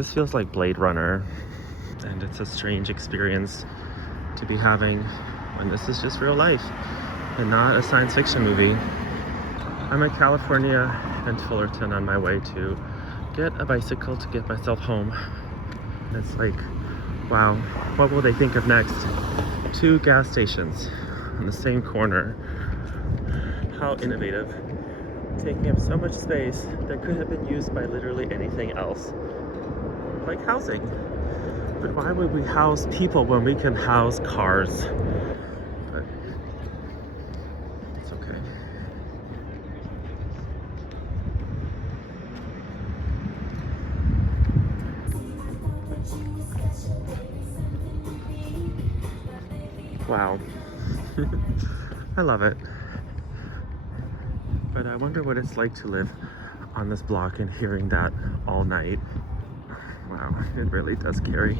This feels like Blade Runner, and it's a strange experience to be having when this is just real life and not a science fiction movie. I'm in California and Fullerton on my way to get a bicycle to get myself home. And it's like, wow, what will they think of next? 2 gas stations on the same corner. How innovative. Taking up so much space that could have been used by literally anything else, like housing. But why would we house people when we can house cars? But it's okay. Wow. I love it. But I wonder what it's like to live on this block and hearing that all night. Wow, it really does carry.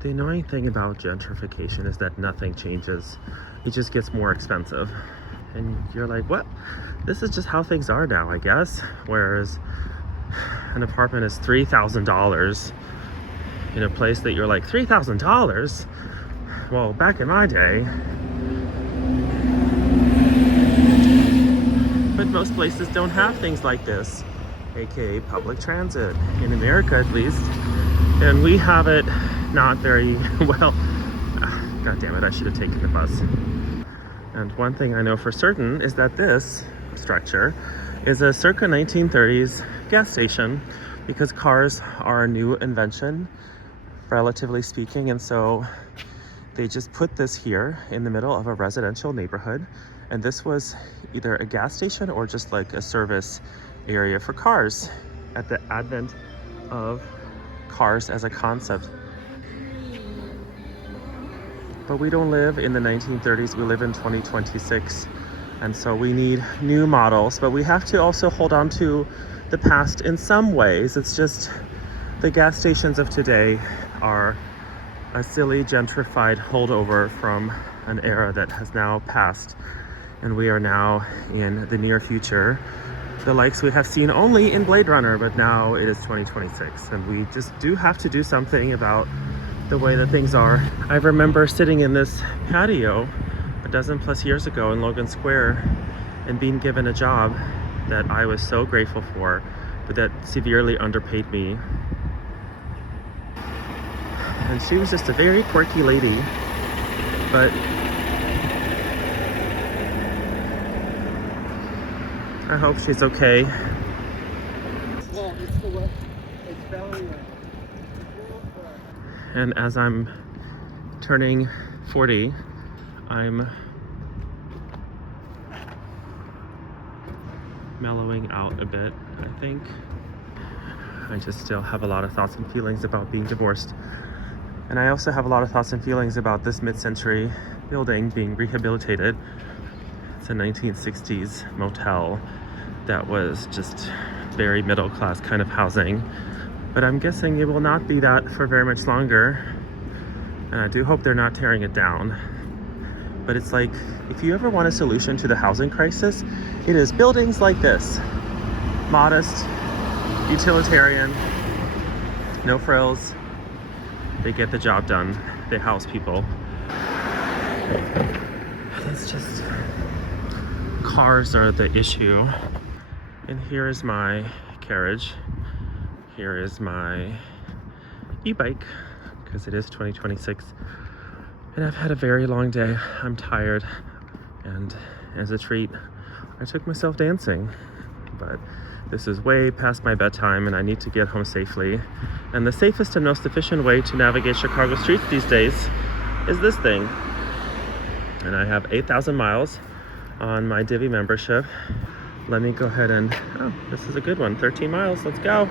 The annoying thing about gentrification is that nothing changes. It just gets more expensive. And you're like, what? This is just how things are now, I guess. Whereas an apartment is $3,000 in a place that you're like, $3,000? Well, back in my day. But most places don't have things like this, aka public transit, in America at least. And we have it not very well. God damn it, I should have taken the bus. And one thing I know for certain is that this structure is a circa 1930s gas station, because cars are a new invention, relatively speaking, and so they just put this here in the middle of a residential neighborhood, and this was either a gas station or just like a service area for cars at the advent of cars as a concept. But we don't live in the 1930s, we live in 2026, and so we need new models, but we have to also hold on to the past in some ways. It's just the gas stations of today are a silly gentrified holdover from an era that has now passed, and we are now in the near future, the likes we have seen only in Blade Runner, but now it is 2026, and we just do have to do something about the way that things are. I remember sitting in this patio a dozen plus years ago in Logan Square and being given a job that I was so grateful for, but that severely underpaid me. And she was just a very quirky lady, but I hope she's okay. Well, it's the way it's belly. And as I'm turning 40, I'm mellowing out a bit, I think. I just still have a lot of thoughts and feelings about being divorced. And I also have a lot of thoughts and feelings about this mid-century building being rehabilitated. It's a 1960s motel that was just very middle-class kind of housing. But I'm guessing it will not be that for very much longer. And I do hope they're not tearing it down. But it's like, if you ever want a solution to the housing crisis, it is buildings like this. Modest, utilitarian, no frills. They get the job done. They house people. It's just, cars are the issue. And here is my carriage. Here is my e-bike, because it is 2026. And I've had a very long day. I'm tired. And as a treat, I took myself dancing. But this is way past my bedtime and I need to get home safely. And the safest and most efficient way to navigate Chicago streets these days is this thing. And I have 8,000 miles on my Divvy membership. Let me go ahead and, oh, this is a good one, 13 miles, let's go.